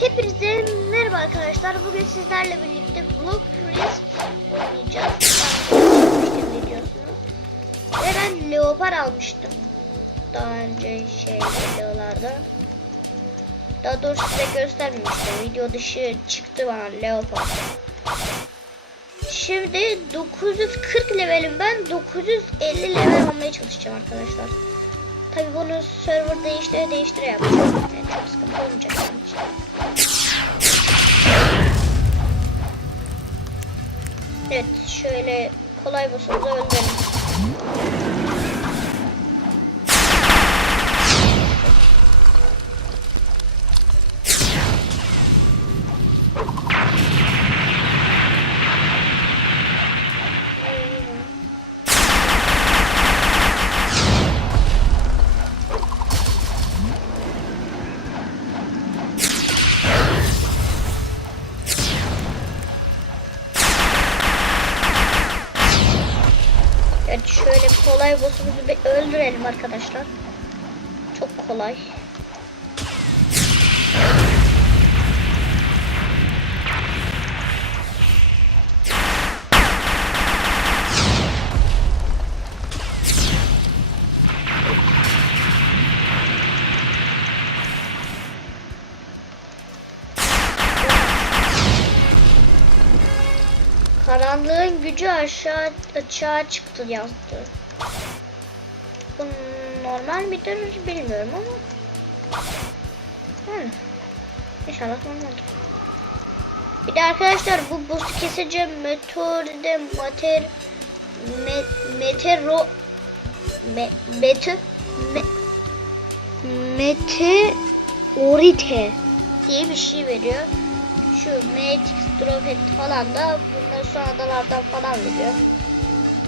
Hepinize merhaba arkadaşlar. Bugün sizlerle birlikte Block Race oynayacağız. Ve ben Leopar almıştım. Daha önce şey videolarda. Daha doğrusu size göstermemiştim. Video dışı çıktı bana Leopar. Şimdi 940 levelim ben 950 level olmaya çalışacağım arkadaşlar. Tabi bunu server değiştire değiştire yapacağım. Yani çok sıkıntı olmayacak benim için. Evet şöyle kolay basımıza öldürelim. Kolay boss'umuzu bir öldürelim arkadaşlar. Çok kolay. Karanlığın gücü aşağı açığa çıktı yazdı. Normal midir bilmiyorum ama. Hmm. İnşallah normaldir. Bir de arkadaşlar bu buz kesici meteoride mater me, metero me, mete me, meteorite diye bir şey veriyor. Şu Matrix Drop falan da bunlar son adalardan falan veriyor.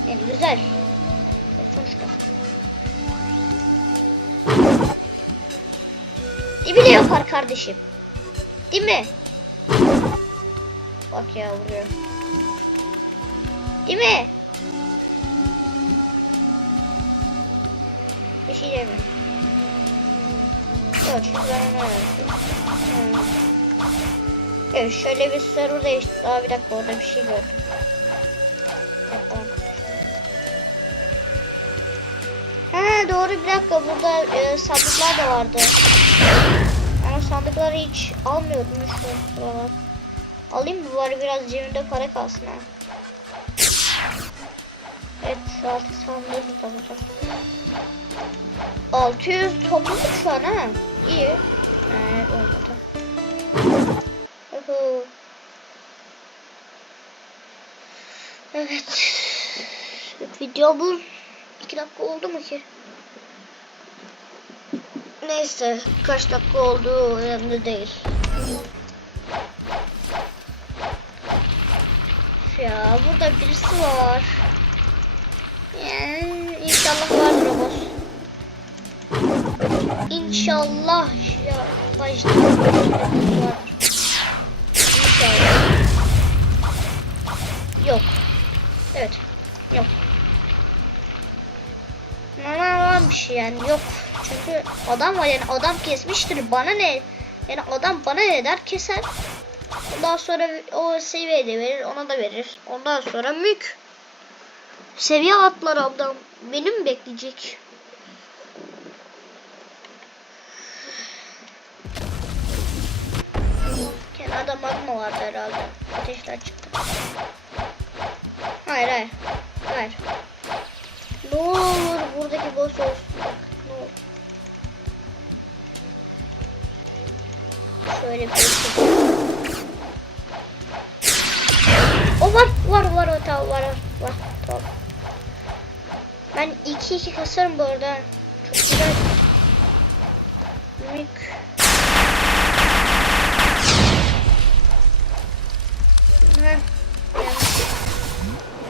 Yani güzel. E, Sonuçta. E bile yapar kardeşim. Değil mi? Bak ya vuruyor. Değil mi? Bir şey demiyorum. Yok çünkü ben Hmm. Evet şöyle bir soru değişti. Daha bir dakika orada bir şey gördüm. He doğru bir dakika burada e, sandıklar da vardı. Sandıkları hiç almıyordum şu sıralar. Alayım mı bari biraz cebimde para kalsın ha. Evet artık sandığı da burada. 600 topladık şu an ha. İyi. Evet olmadı. Uhu. Evet. Videomuz 2 dakika oldu mu ki? Neyse kaç dakika oldu önemli değil. Ya burada birisi var. Yani inşallah vardır boss. İnşallah ya başta var. İnşallah. Yok. Evet. Yok. Normal varmış yani yok. Çünkü adam var yani adam kesmiştir bana ne? Yani adam bana ne der keser. Ondan sonra o seviyede verir ona da verir. Ondan sonra mük. Seviye atlar adam. Benim bekleyecek. Kenarda magma vardı herhalde. Ateşler çıktı. Hayır hayır. Hayır. Ne olur buradaki boss olsun. Şöyle bir şey. O var var var o tamam var var tamam. Ben 2 2 kasarım bu arada. Çok güzel. Mük. Heh.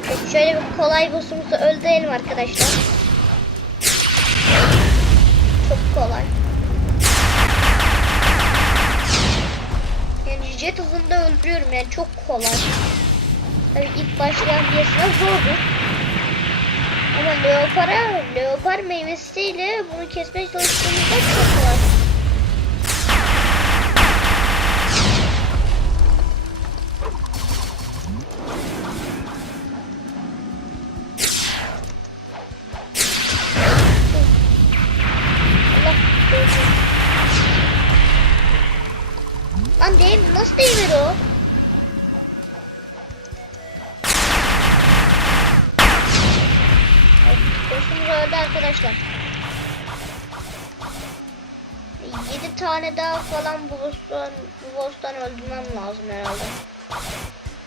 Evet, şöyle bir kolay boss'umuzu öldürelim arkadaşlar. Çok kolay. Yani jet hızında öldürüyorum yani çok kolay. Tabii ilk başlayan birisine zordu. Ama leopara, leopar meyvesiyle bunu kesmeye çalıştığımızda çok kolay. Daha falan bu boss'tan, boss'tan öldürmem lazım herhalde.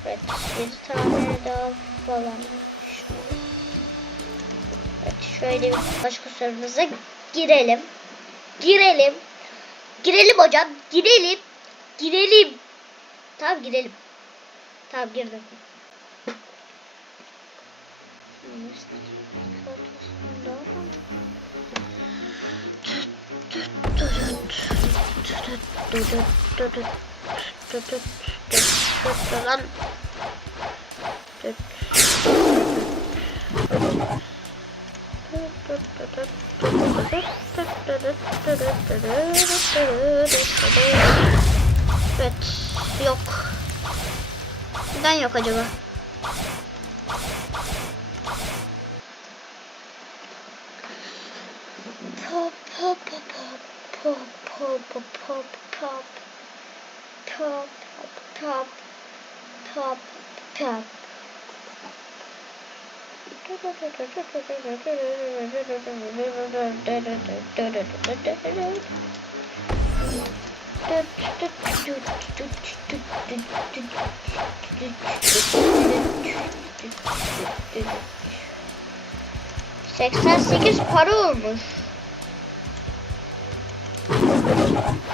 Evet 7 tane daha falan. Evet şöyle bir başka sorumuza girelim. Girelim. Girelim hocam. Girelim. Girelim. Tamam girelim. Tamam girdim. Lan. Evet, yok. Neden yok acaba? pop, pop, pop, pop, pop, pop, pop, pop. Seksen sekiz para olmuş.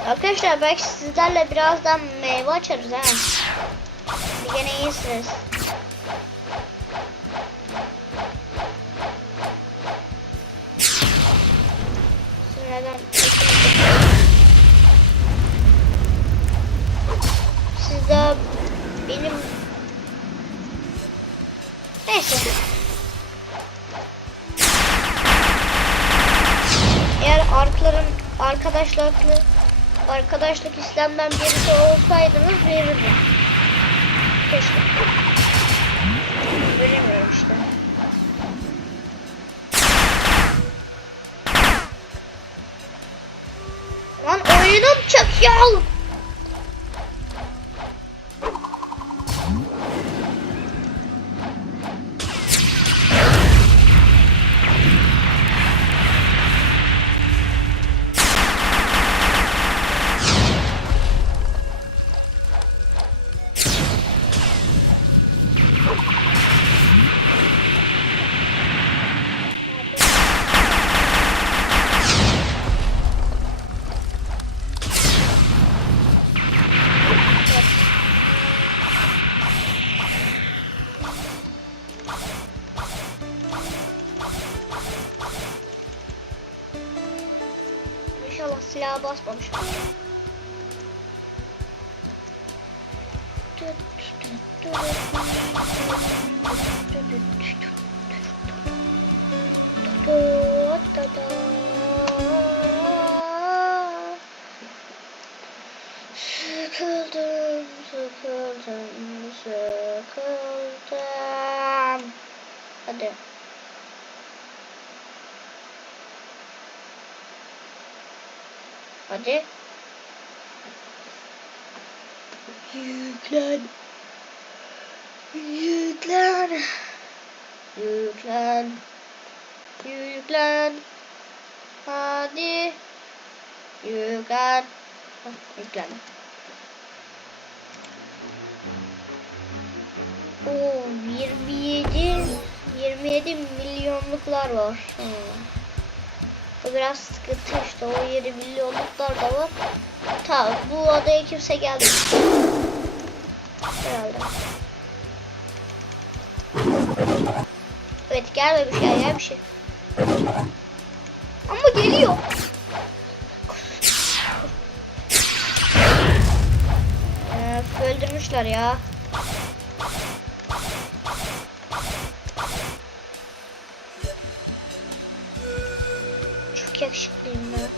Arkadaşlar belki sizlerle birazdan meyve açarız ha. Bir gene iyisiniz. Sıradan Siz de benim Neyse. Eğer arkların arkadaşlıklı arkadaşlık İslam'dan birisi olsaydınız verirdim. Keşke. Veremiyorum işte. Lan oyunum çakıyor. İnşallah silaha basmamış. Sıkıldım, sıkıldım, sıkıldım. Hadi. Hadi. Yüklen. Yüklen. Yüklen. Yüklen. Hadi. Yüklen. Yüklen. Oo, 27 27 milyonluklar var. Hmm. Bu biraz sıkıntı işte. O 7 milyonluklar da var. Ta bu adaya kimse geldi. Herhalde. Evet gelmemiş ya ya bir şey. Ama geliyor. Öldürmüşler ya. Yakışıklıyım ben.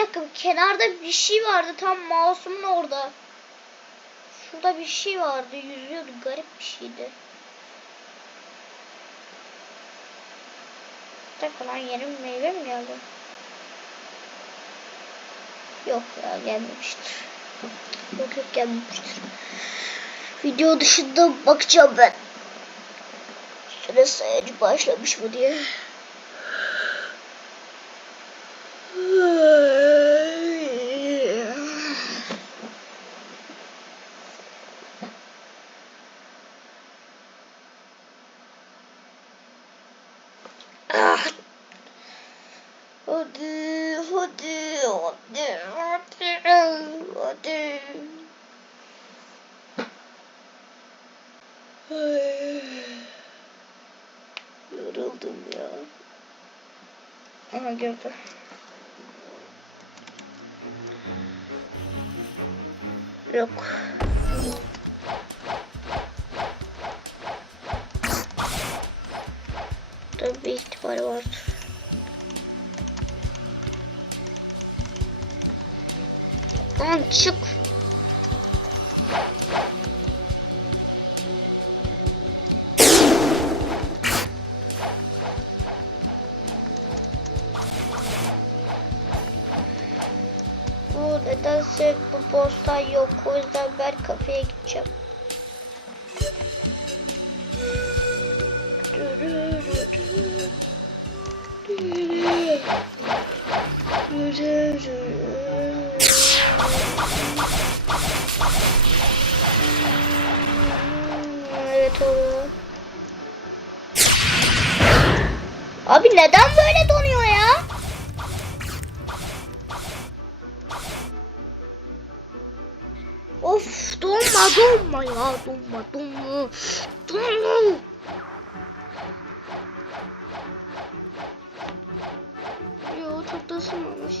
Dakika kenarda bir şey vardı tam mouse'umun orada. Şurada bir şey vardı yüzüyordu garip bir şeydi. Bir dakika lan bir meyve mi geldi? Yok ya gelmemiştir. Yok yok gelmemiştir. Video dışında bakacağım ben. Süre sayacı başlamış mı diye. Ah. Hadi, hadi, hadi, hadi, hadi. Ay. Yoruldum ya. Aha gördüm. Yok. Tabii bir ihtimal vardır. Lan çık. Posta yok. O yüzden ben kafeye gideceğim. Evet oluyor. Abi neden böyle donuyor ya? Donma donma ya donma donma. Donma. Yo çok da ısınmamış.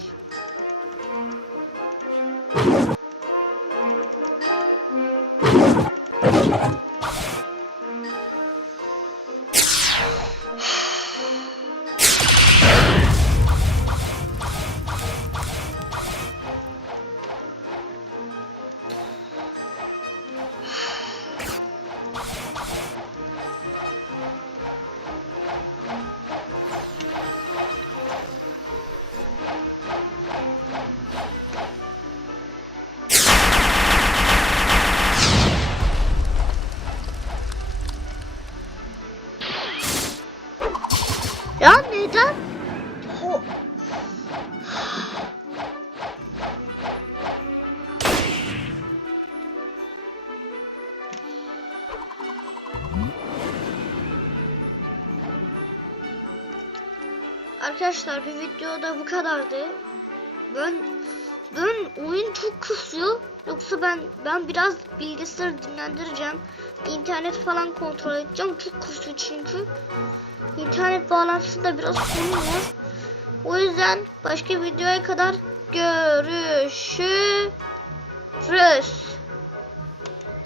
Arkadaşlar bir videoda bu kadardı. Ben ben oyun çok kısıyor. Yoksa ben ben biraz bilgisayarı dinlendireceğim. İnternet falan kontrol edeceğim. Çok kısıyor çünkü. İnternet bağlantısında biraz sorun var. O yüzden başka videoya kadar görüşürüz.